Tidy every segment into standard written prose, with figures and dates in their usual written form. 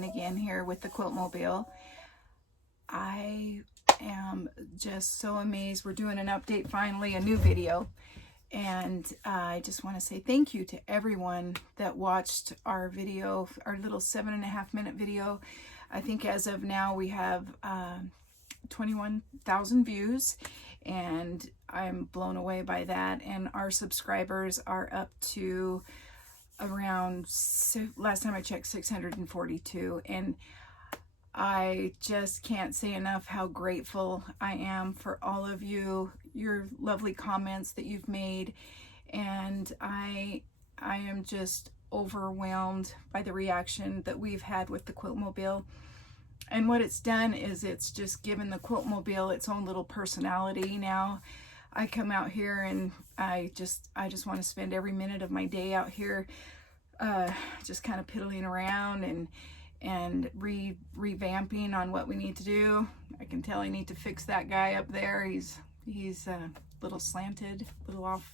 Christine again here with the Quiltmobile. I am just so amazed. We're doing an update finally, a new video. And I just want to say thank you to everyone that watched our video, our little 7.5 minute video. I think as of now we have 21,000 views, and I'm blown away by that. And our subscribers are up to around, last time I checked, 642. And I just can't say enough how grateful I am for all of you, your lovely comments that you've made. And I am just overwhelmed by the reaction that we've had with the Quiltmobile. And what it's done is it's just given the Quiltmobile its own little personality now. I come out here and I just want to spend every minute of my day out here just kind of piddling around and revamping on what we need to do. I can tell I need to fix that guy up there. He's a little slanted, a little off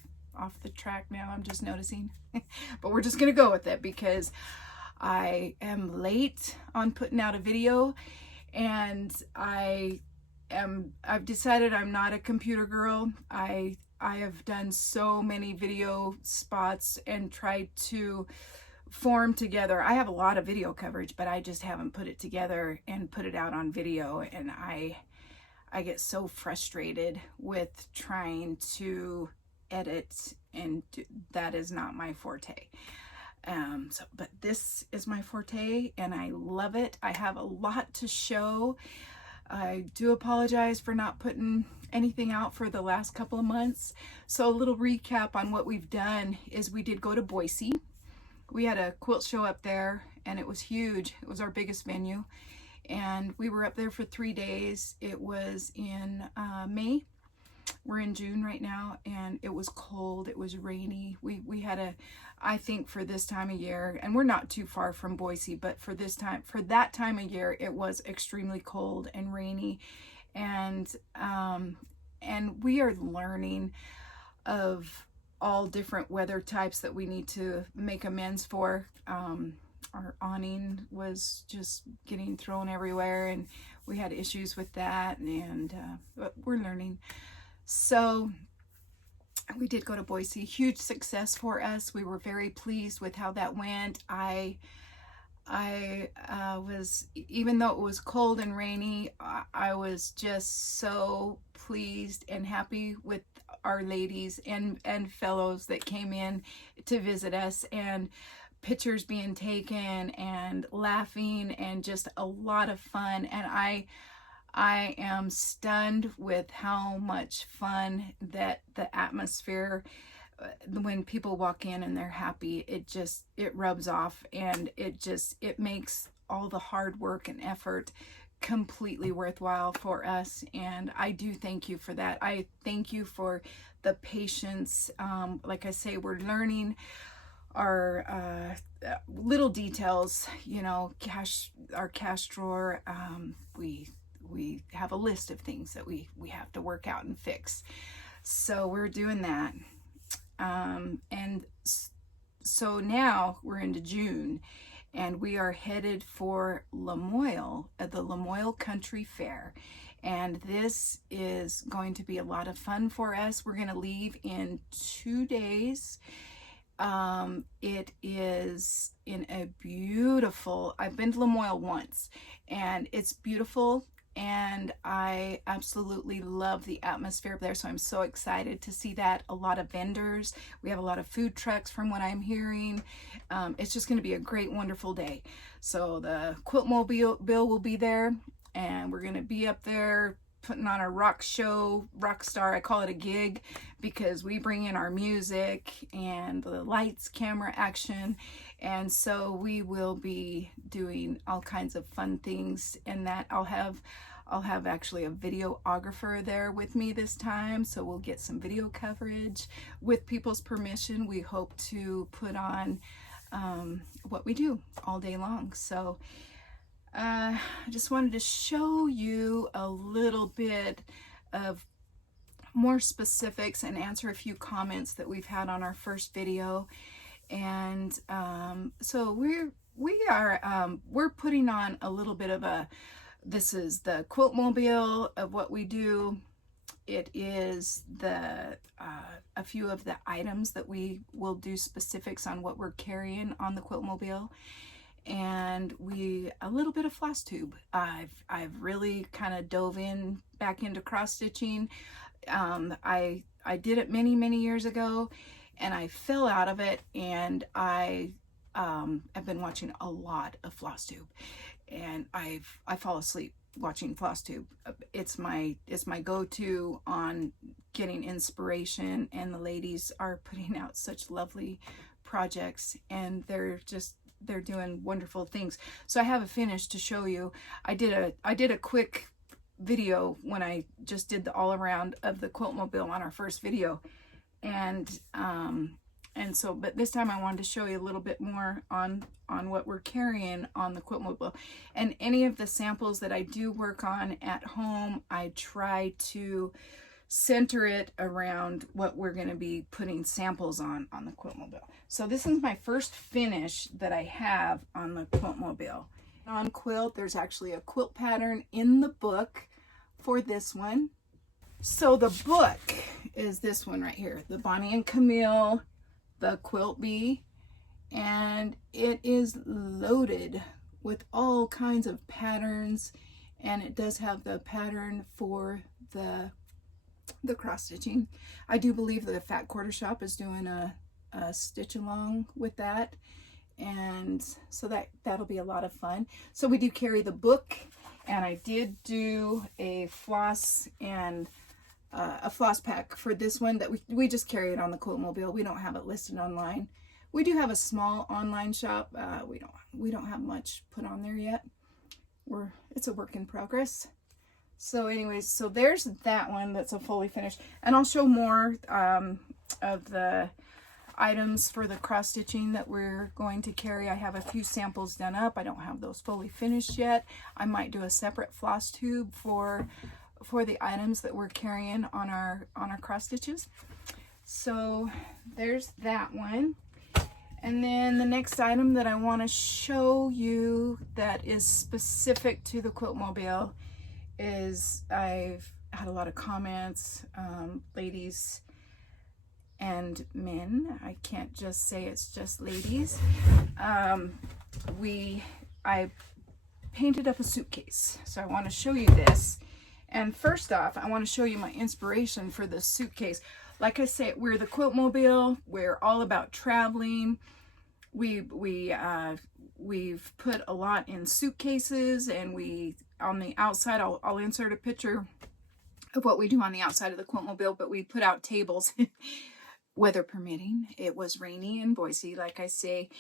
the track now, I'm just noticing. But we're just gonna go with it because I am late on putting out a video, and I've decided I'm not a computer girl. I have done so many video spots and tried to form together. I have a lot of video coverage, but I just haven't put it together and put it out on video. And I get so frustrated with trying to edit, and that is not my forte. But this is my forte and I love it. I have a lot to show. I do apologize for not putting anything out for the last couple of months. So a little recap on what we've done is we did go to Boise. We had a quilt show up there and it was huge. It was our biggest venue. And we were up there for 3 days. It was in May. We're in June right now, and it was cold. It was rainy. We had I think for this time of year, and we're not too far from Boise, but for that time of year, it was extremely cold and rainy. And we are learning of all different weather types that we need to make amends for. Our awning was just getting thrown everywhere, and we had issues with that, and but we're learning. So we did go to Boise. Huge success for us. We were very pleased with how that went. I was, even though it was cold and rainy, I was just so pleased and happy with our ladies and fellows that came in to visit us, and pictures being taken and laughing and just a lot of fun. And I am stunned with how much fun that the atmosphere, when people walk in and they're happy, it rubs off, and it makes all the hard work and effort completely worthwhile for us. And I do thank you for that. I thank you for the patience. Like I say, we're learning our little details, you know, our cash drawer. We have a list of things that we have to work out and fix. So we're doing that. And so now we're into June, and we are headed for Lamoille at the Lamoille Country Fair. And this is going to be a lot of fun for us. We're going to leave in 2 days. It is in a beautiful, I've been to Lamoille once, and it's beautiful. And I absolutely love the atmosphere there, so I'm so excited to see that. A lot of vendors. We have a lot of food trucks from what I'm hearing. It's just going to be a great, wonderful day. So the Quiltmobile will be there, and we're going to be up there putting on a rock show, rock star. I call it a gig because we bring in our music and the lights, camera, action. And so we will be doing all kinds of fun things, and that I'll have actually a videographer there with me this time, so we'll get some video coverage. With people's permission, we hope to put on what we do all day long. So I just wanted to show you a little bit of more specifics and answer a few comments that we've had on our first video. And so we are, we're putting on a little bit of a, this is the Quiltmobile of what we do. It is the, a few of the items that we will do specifics on what we're carrying on the Quiltmobile. And a little bit of floss tube. I've really kind of dove in back into cross stitching. I did it many years ago, and I fell out of it, and I have been watching a lot of floss tube, and I fall asleep watching floss tube. It's my go-to on getting inspiration, and the ladies are putting out such lovely projects, and they're doing wonderful things. So I have a finish to show you. I did a quick video when I just did the all around of the Quiltmobile on our first video, and so, but this time I wanted to show you a little bit more on what we're carrying on the Quiltmobile. And any of the samples that I do work on at home, I try to center it around what we're going to be putting samples on the Quiltmobile. So this is my first finish that I have on the Quiltmobile. On quilt, there's actually a quilt pattern in the book for this one. So the book is this one right here, the Bonnie and Camille, the Quilt Bee, and it is loaded with all kinds of patterns, and it does have the pattern for the cross stitching. I do believe the Fat Quarter Shop is doing a stitch along with that, and so that'll be a lot of fun. So we do carry the book, and I did do a floss and a floss pack for this one that we just carry it on the Quiltmobile. We don't have it listed online. We do have a small online shop. We don't have much put on there yet. It's a work in progress. So anyways, so there's that one that's a fully finished, and I'll show more of the items for the cross stitching that we're going to carry. I have a few samples done up. I don't have those fully finished yet. I might do a separate floss tube for the items that we're carrying on our cross stitches. So there's that one. And then the next item that I want to show you that is specific to the Quiltmobile is, I've had a lot of comments, ladies and men. I can't just say it's just ladies. I painted up a suitcase, so I want to show you this. And first off, I want to show you my inspiration for this suitcase. Like I said, we're the Quiltmobile. We're all about traveling. We've put a lot in suitcases, and on the outside, I'll insert a picture of what we do on the outside of the Quiltmobile, but we put out tables, weather permitting. It was rainy in Boise, like I say,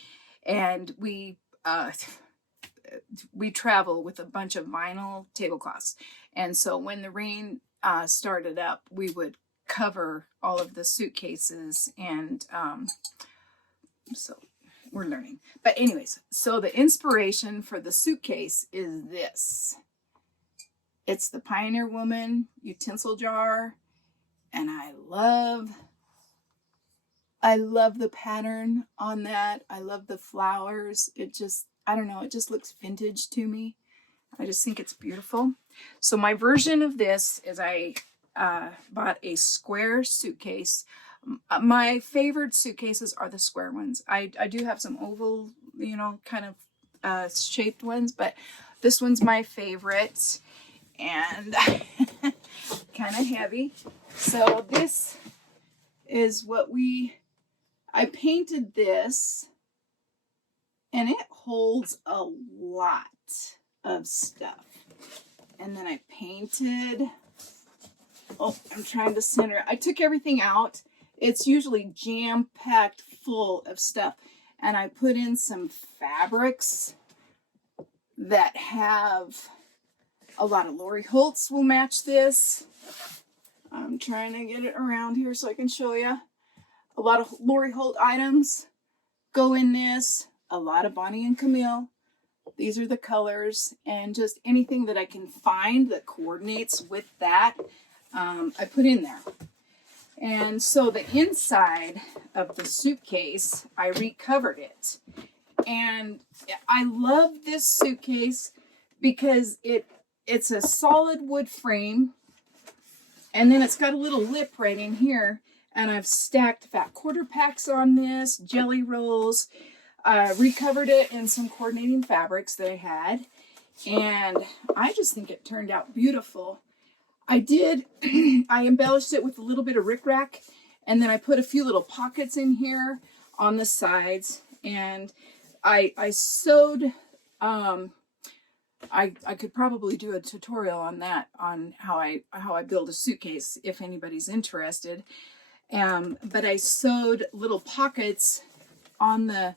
and we travel with a bunch of vinyl tablecloths. And so when the rain started up, we would cover all of the suitcases, and so we're learning. But anyways, so the inspiration for the suitcase is this. It's the Pioneer Woman utensil jar, and I love the pattern on that. I love the flowers. It just, I don't know, it just looks vintage to me. I just think it's beautiful. So my version of this is I bought a square suitcase. My favorite suitcases are the square ones. I do have some oval, kind of shaped ones, but this one's my favorite, and kind of heavy. So this is what I painted this, and it holds a lot of stuff. And then I painted, I'm trying to center. I took everything out. It's usually jam-packed full of stuff. And I put in some fabrics that have a lot of Lori Holtz will match this. I'm trying to get it around here so I can show you. A lot of Lori Holt items go in this. A lot of Bonnie and Camille. These are the colors, and just anything that I can find that coordinates with that, I put in there. And so the inside of the suitcase, I recovered it. And I love this suitcase because it's a solid wood frame, and then it's got a little lip right in here, and I've stacked fat quarter packs on this, jelly rolls, recovered it in some coordinating fabrics that I had, and I just think it turned out beautiful. I embellished it with a little bit of rickrack, and then I put a few little pockets in here on the sides, and I sewed, I could probably do a tutorial on that, on how I build a suitcase if anybody's interested. But I sewed little pockets on the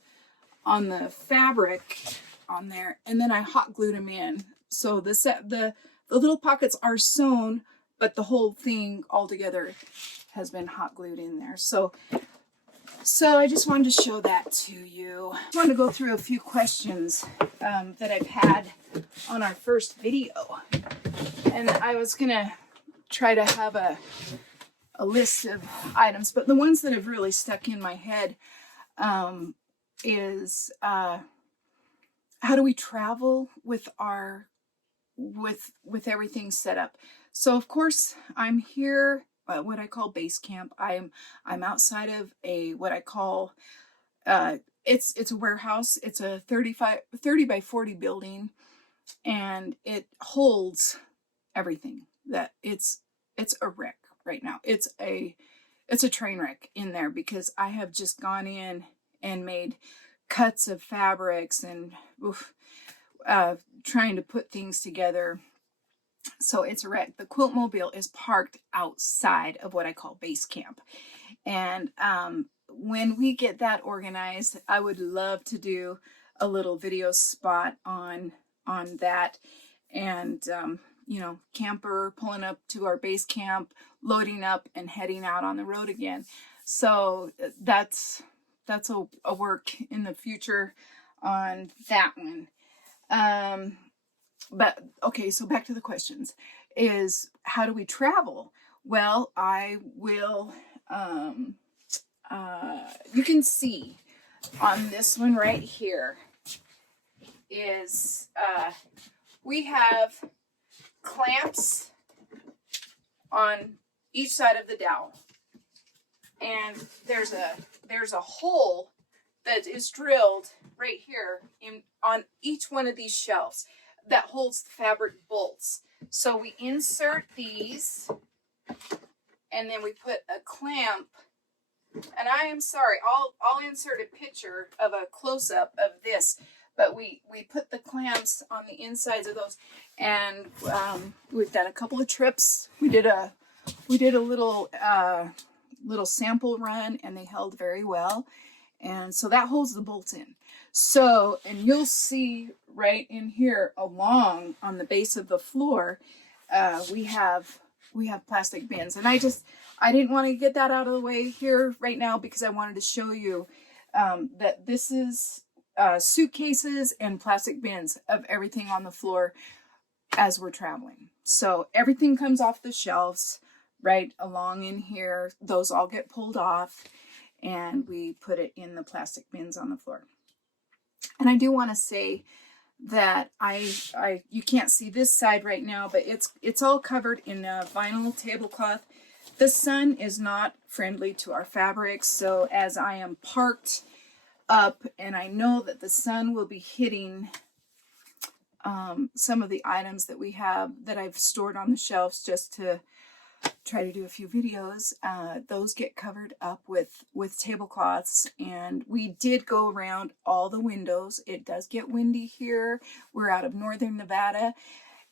fabric on there, and then I hot glued them in. So the little pockets are sewn, but the whole thing altogether has been hot glued in there. So I just wanted to show that to you. I want to go through a few questions that I've had on our first video. And I was going to try to have a list of items, but the ones that have really stuck in my head is how do we travel with with everything set up. So of course I'm here at what I call base camp. I'm outside of what I call it's a warehouse. It's a 30 by 40 building, and it holds everything. That it's a wreck right now. It's a train wreck in there because I have just gone in and made cuts of fabrics and trying to put things together. So it's a wreck. The quilt mobile is parked outside of what I call base camp. And when we get that organized, I would love to do a little video spot on that. And, you know, camper pulling up to our base camp, loading up and heading out on the road again. So that's a work in the future on that one. But okay, so back to the questions is how do we travel? Well, I will, you can see on this one right here is, we have clamps on each side of the dowel, and there's a hole that is drilled right here on each one of these shelves that holds the fabric bolts. So we insert these, and then we put a clamp, and I am sorry, I'll insert a picture of a close-up of this, but we put the clamps on the insides of those, and we've done a couple of trips. We did a little sample run, and they held very well, and so that holds the bolts in. So, and you'll see right in here along on the base of the floor, we have plastic bins, and I didn't want to get that out of the way here right now because I wanted to show you that this is suitcases and plastic bins of everything on the floor as we're traveling. So everything comes off the shelves right along in here. Those all get pulled off, and we put it in the plastic bins on the floor. And I do want to say that you can't see this side right now, but it's all covered in a vinyl tablecloth. The sun is not friendly to our fabrics, so as I am parked up and I know that the sun will be hitting some of the items that we have that I've stored on the shelves just to try to do a few videos, those get covered up with tablecloths. And we did go around all the windows. It does get windy here. We're out of northern Nevada,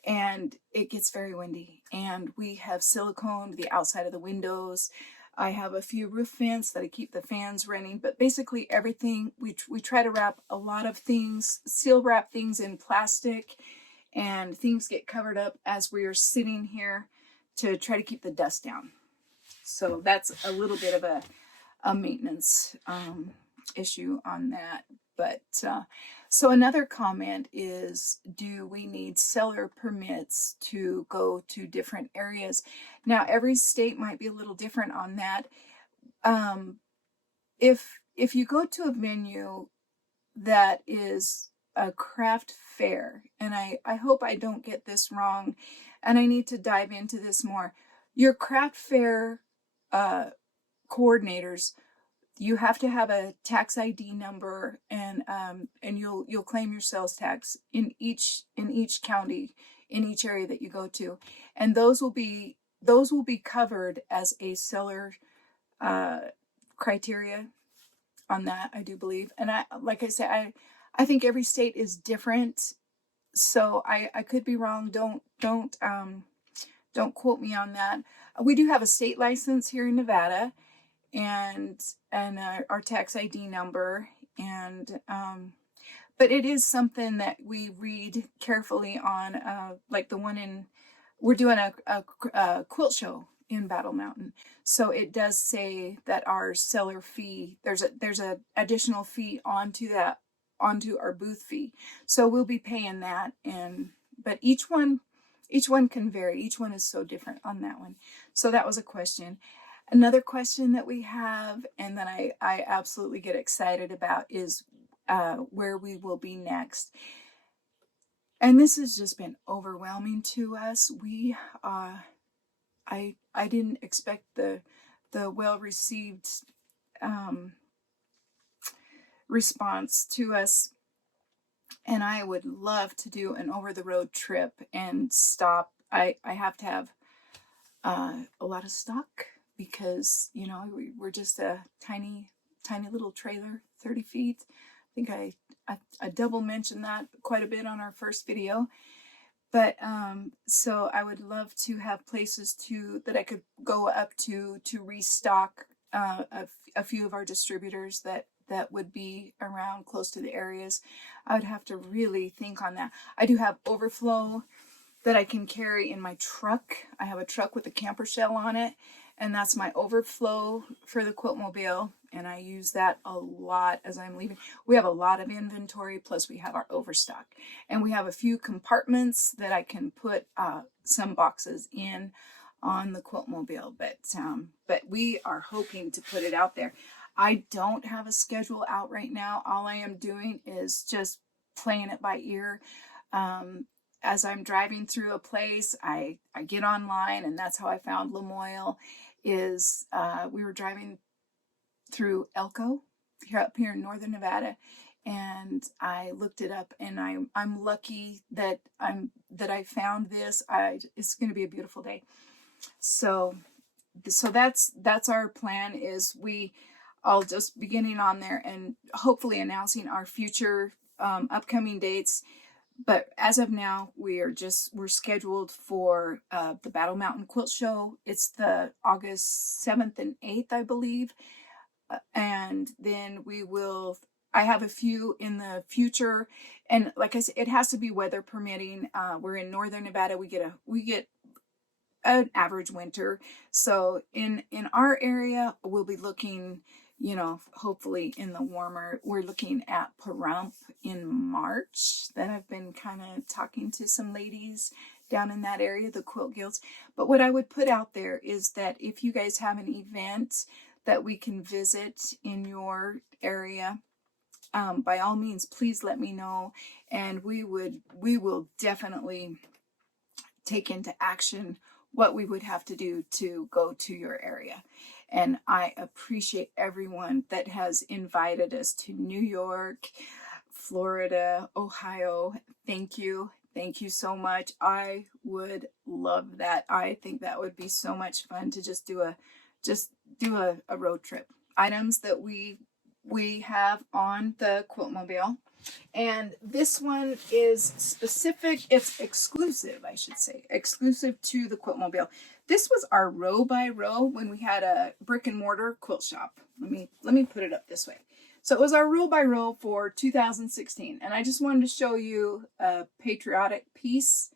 and it gets very windy, and we have siliconed the outside of the windows. I have a few roof vents that I keep the fans running, but basically everything, we try to wrap a lot of things, seal wrap things in plastic, and things get covered up as we are sitting here to try to keep the dust down. So that's a little bit of a maintenance issue on that. But so another comment is, do we need seller permits to go to different areas? Now, every state might be a little different on that. If you go to a venue that is a craft fair, and I hope I don't get this wrong, and I need to dive into this more. Your craft fair coordinators, you have to have a tax ID number, and you'll claim your sales tax in each county, in each area that you go to, and those will be covered as a seller criteria on that, I do believe. And I, like I said, I think every state is different, so I could be wrong. Don't quote me on that. We do have a state license here in Nevada, and our tax ID number, and but it is something that we read carefully on, like the one in, we're doing a quilt show in Battle Mountain, so it does say that our seller fee, there's a additional fee onto our booth fee, so we'll be paying that. And but each one can vary. Each one is so different on that one. So that was a question. Another question that we have, and that I absolutely get excited about, is where we will be next. And this has just been overwhelming to us. I didn't expect the well-received response to us, and I would love to do an over-the-road trip and stop. I have to have a lot of stock, because we're just a tiny little trailer, 30 feet. I think I double mentioned that quite a bit on our first video. But so I would love to have places that I could go up to restock a few of our distributors that would be around close to the areas. I would have to really think on that. I do have overflow that I can carry in my truck. I have a truck with a camper shell on it, and that's my overflow for the Quiltmobile, and I use that a lot as I'm leaving. We have a lot of inventory, plus we have our overstock, and we have a few compartments that I can put some boxes in on the Quiltmobile, but we are hoping to put it out there. I don't have a schedule out right now. All I am doing is just playing it by ear. As I'm driving through a place, I get online, and that's how I found Lamoille. We were driving through Elko, up here in northern Nevada, and I looked it up, and I'm lucky that I found this. It's going to be a beautiful day. So that's our plan. I'll just beginning on there and hopefully announcing our future upcoming dates. But as of now, we're scheduled for the Battle Mountain Quilt Show. It's the August 7th and 8th, I believe. And then I have a few in the future. And like I said, it has to be weather permitting. We're in northern Nevada. We get an average winter. So in our area, we'll be looking, hopefully in the warmer, we're looking at Pahrump in March. That I've been kind of talking to some ladies down in that area, the quilt guilds. But what I would put out there is that if you guys have an event that we can visit in your area, by all means, please let me know, and we will definitely take into action what we would have to do to go to your area. And I appreciate everyone that has invited us to New York, Florida, Ohio. Thank you. Thank you so much. I would love that. I think that would be so much fun to just do a road trip. Items that we have on the Quiltmobile. And this one is specific, it's exclusive, I should say, exclusive to the Quiltmobile. This was our row by row when we had a brick and mortar quilt shop. Let me put it up this way. So it was our row by row for 2016. And I just wanted to show you a patriotic piece.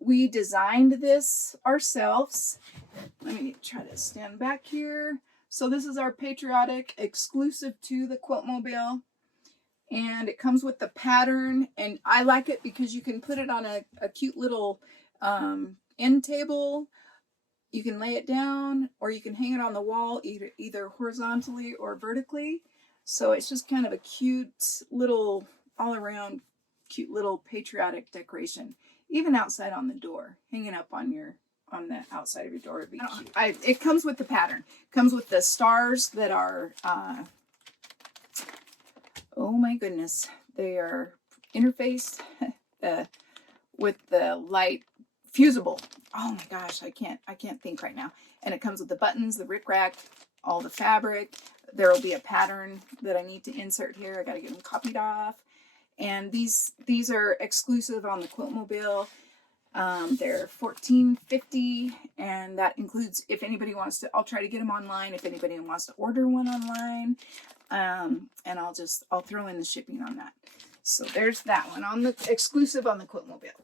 We designed this ourselves. Let me try to stand back here. So this is our patriotic exclusive to the Quiltmobile. And it comes with the pattern, and I like it because you can put it on a cute little end table. You can lay it down, or you can hang it on the wall, either horizontally or vertically. So it's just kind of a cute little, all around cute little patriotic decoration. Even outside on the door, hanging up on the outside of your door would be cute. It comes with the pattern. It comes with the stars that are, oh my goodness, they are interfaced with the light fusible. Oh my gosh, I can't think right now. And it comes with the buttons, the rickrack, all the fabric. There will be a pattern that I need to insert here. I got to get them copied off. And these are exclusive on the Quiltmobile. They're $14.50, and that includes if anybody wants to. I'll try to get them online if anybody wants to order one online. And I'll throw in the shipping on that. So there's that one on the exclusive on the Quiltmobile.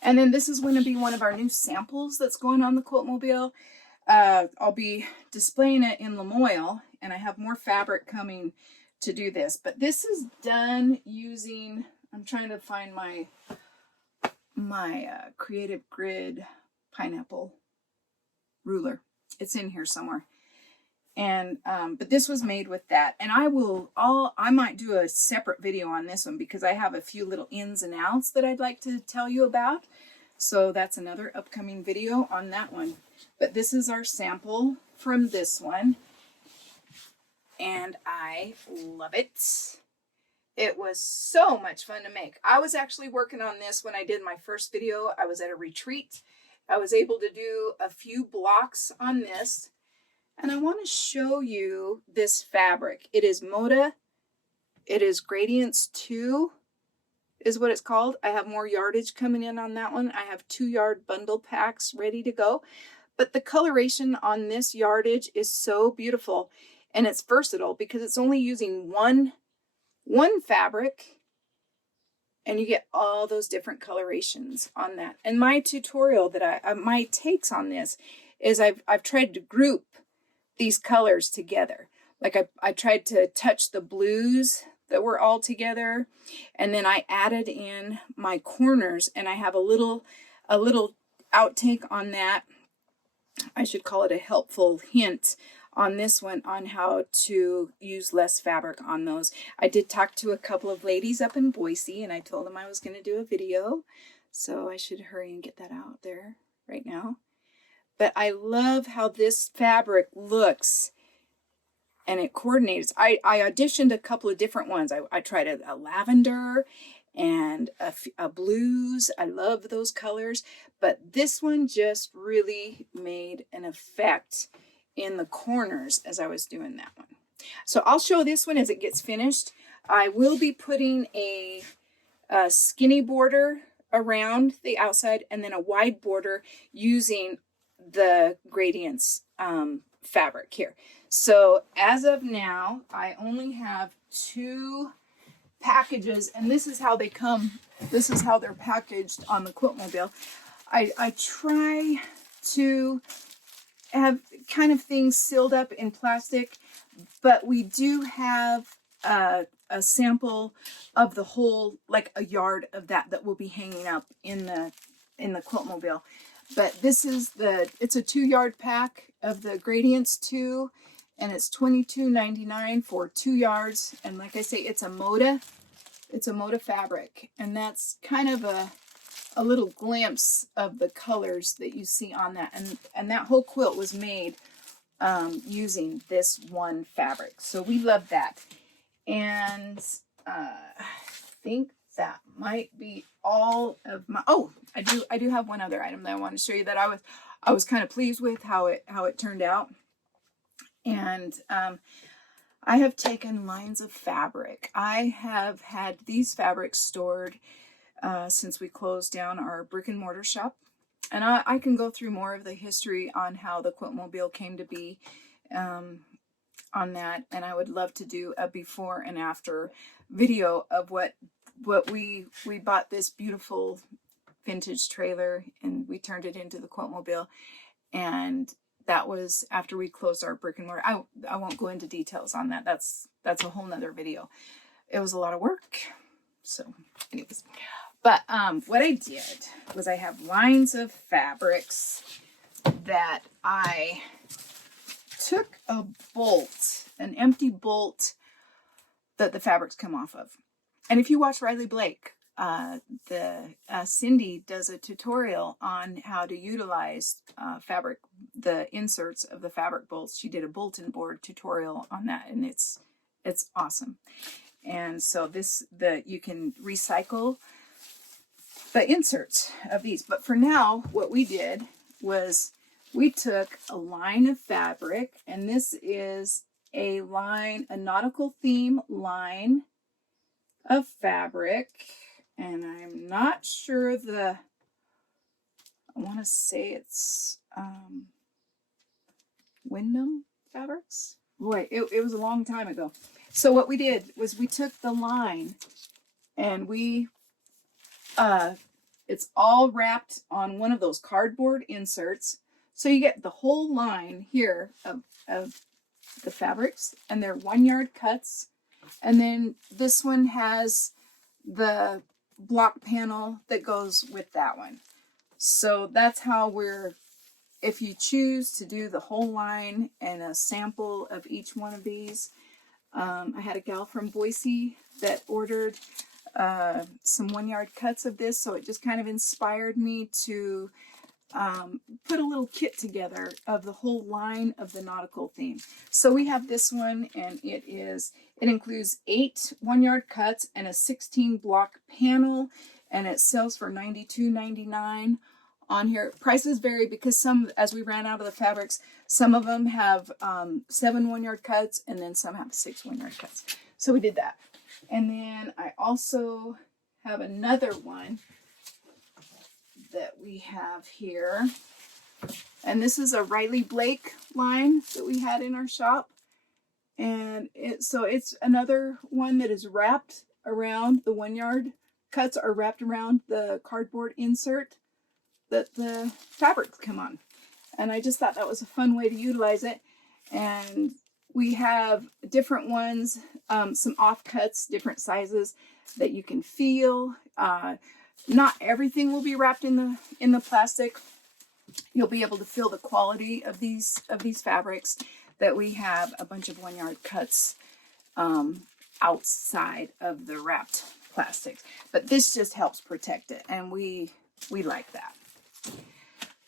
And then this is going to be one of our new samples that's going on the Quiltmobile. I'll be displaying it in Lamoille, and I have more fabric coming to do this. But this is done using, I'm trying to find my Creative Grid pineapple ruler. It's in here somewhere. And but this was made with that. And I might do a separate video on this one because I have a few little ins and outs that I'd like to tell you about. So that's another upcoming video on that one. But this is our sample from this one. And I love it. It was so much fun to make. I was actually working on this when I did my first video. I was at a retreat. I was able to do a few blocks on this. And I want to show you this fabric. It is Moda. It is Gradience 2 is what it's called. I have more yardage coming in on that one. I have 2-yard bundle packs ready to go. But the coloration on this yardage is so beautiful. And it's versatile because it's only using one fabric. And you get all those different colorations on that. And my tutorial that my takes on this is I've tried to group these colors together. Like I tried to touch the blues that were all together, and then I added in my corners, and I have a little outtake on that. I should call it a helpful hint on this one on how to use less fabric on those. I did talk to a couple of ladies up in Boise, and I told them I was going to do a video, so I should hurry and get that out there right now. But I love how this fabric looks and it coordinates. I auditioned a couple of different ones. I tried a lavender and a blues. I love those colors. But this one just really made an effect in the corners as I was doing that one. So I'll show this one as it gets finished. I will be putting a skinny border around the outside and then a wide border using the Gradience fabric here. So as of now, I only have 2 packages, and this is how they come. This is how they're packaged on the Quiltmobile. I try to have kind of things sealed up in plastic, but we do have a sample of the whole, like a yard of that will be hanging up in the Quiltmobile. But this is it's a 2-yard pack of the Gradience 2, and it's $22.99 for 2 yards. And like I say, it's a Moda fabric, and that's kind of a little glimpse of the colors that you see on that. And that whole quilt was made using this one fabric. So we love that. And I think that might be all of my, oh, I do have one other item that I want to show you that I was kind of pleased with how it turned out. And I have taken lines of fabric. I have had these fabrics stored since we closed down our brick and mortar shop. And I can go through more of the history on how the Quiltmobile came to be on that. And I would love to do a before and after video of what we bought this beautiful vintage trailer and we turned it into the Quiltmobile. And that was after we closed our brick and mortar. I won't go into details on that. That's a whole nother video. It was a lot of work. So anyways, but what I did was I have lines of fabrics that I took a bolt, an empty bolt that the fabrics come off of. And if you watch Riley Blake, Cindy does a tutorial on how to utilize the inserts of the fabric bolts. She did a bulletin board tutorial on that, and it's awesome. And so you can recycle the inserts of these. But for now, what we did was we took a line of fabric, and this is a nautical theme line of fabric. And I'm not sure I want to say it's Wyndham Fabrics. Boy, it was a long time ago. So what we did was we took the line and it's all wrapped on one of those cardboard inserts. So you get the whole line here of the fabrics, and they're 1 yard cuts. And then this one has the block panel that goes with that one. So that's how if you choose to do the whole line and a sample of each one of these, I had a gal from Boise that ordered some 1 yard cuts of this, so it just kind of inspired me to put a little kit together of the whole line of the nautical theme. So we have this one, and it includes 8 1 yard cuts and a 16 block panel, and it sells for $92.99 on here. Prices vary because as we ran out of the fabrics, some of them have 7 1 yard cuts, and then some have 6 1 yard cuts. So we did that. And then I also have another one that we have here. And this is a Riley Blake line that we had in our shop. And it's another one that is wrapped around the 1 yard cuts are wrapped around the cardboard insert that the fabrics come on. And I just thought that was a fun way to utilize it. And we have different ones, some offcuts, different sizes that you can feel. Not everything will be wrapped in the plastic. You'll be able to feel the quality of these fabrics. That we have a bunch of 1 yard cuts outside of the wrapped plastics, but this just helps protect it, and we like that.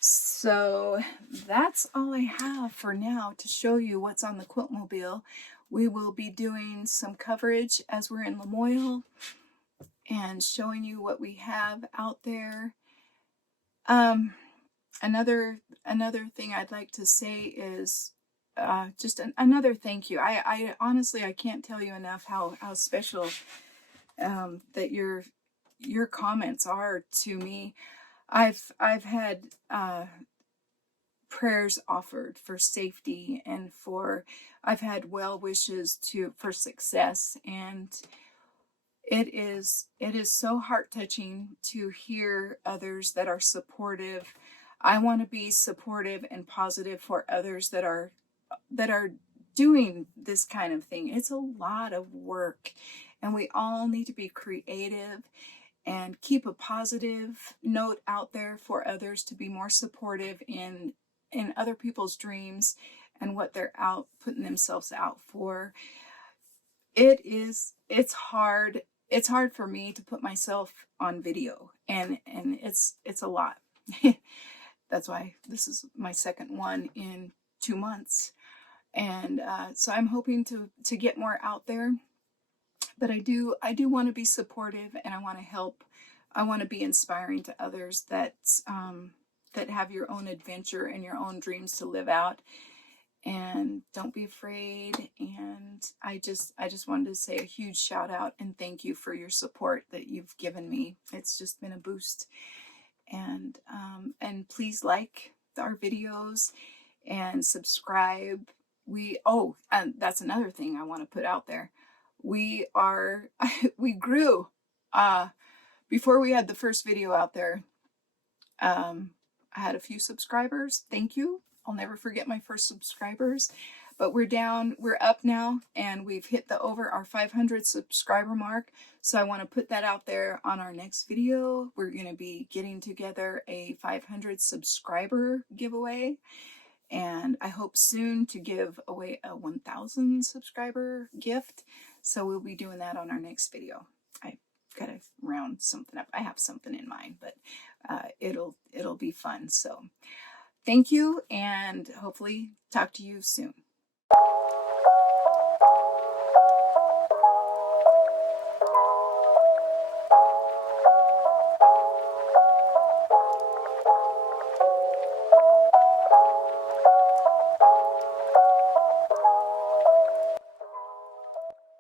So that's all I have for now to show you what's on the Quiltmobile. We will be doing some coverage as we're in Lamoille and showing you what we have out there. Another thing I'd like to say is just another thank you. I honestly, I can't tell you enough how special that your comments are to me. I've had prayers offered for safety, and I've had well wishes for success, and it is so heart touching to hear others that are supportive. I want to be supportive and positive for others that are doing this kind of thing. It's a lot of work, and we all need to be creative and keep a positive note out there for others to be more supportive in other people's dreams and what they're putting themselves out for. It's hard. It's hard for me to put myself on video, and it's a lot. That's why this is my second one in 2 months. And so I'm hoping to get more out there, but I do want to be supportive, and I want to help. I want to be inspiring to others that have your own adventure and your own dreams to live out, and don't be afraid. And I just wanted to say a huge shout out and thank you for your support that you've given me. It's just been a boost. And please like our videos and subscribe. And that's another thing I want to put out there. We grew, before we had the first video out there, I had a few subscribers. Thank you. I'll never forget my first subscribers, but we're up now, and we've hit over our 500 subscriber mark. So I want to put that out there on our next video. We're going to be getting together a 500 subscriber giveaway. And I hope soon to give away a 1,000 subscriber gift. So we'll be doing that on our next video. I gotta round something up. I have something in mind, but it'll be fun. So thank you, and hopefully talk to you soon.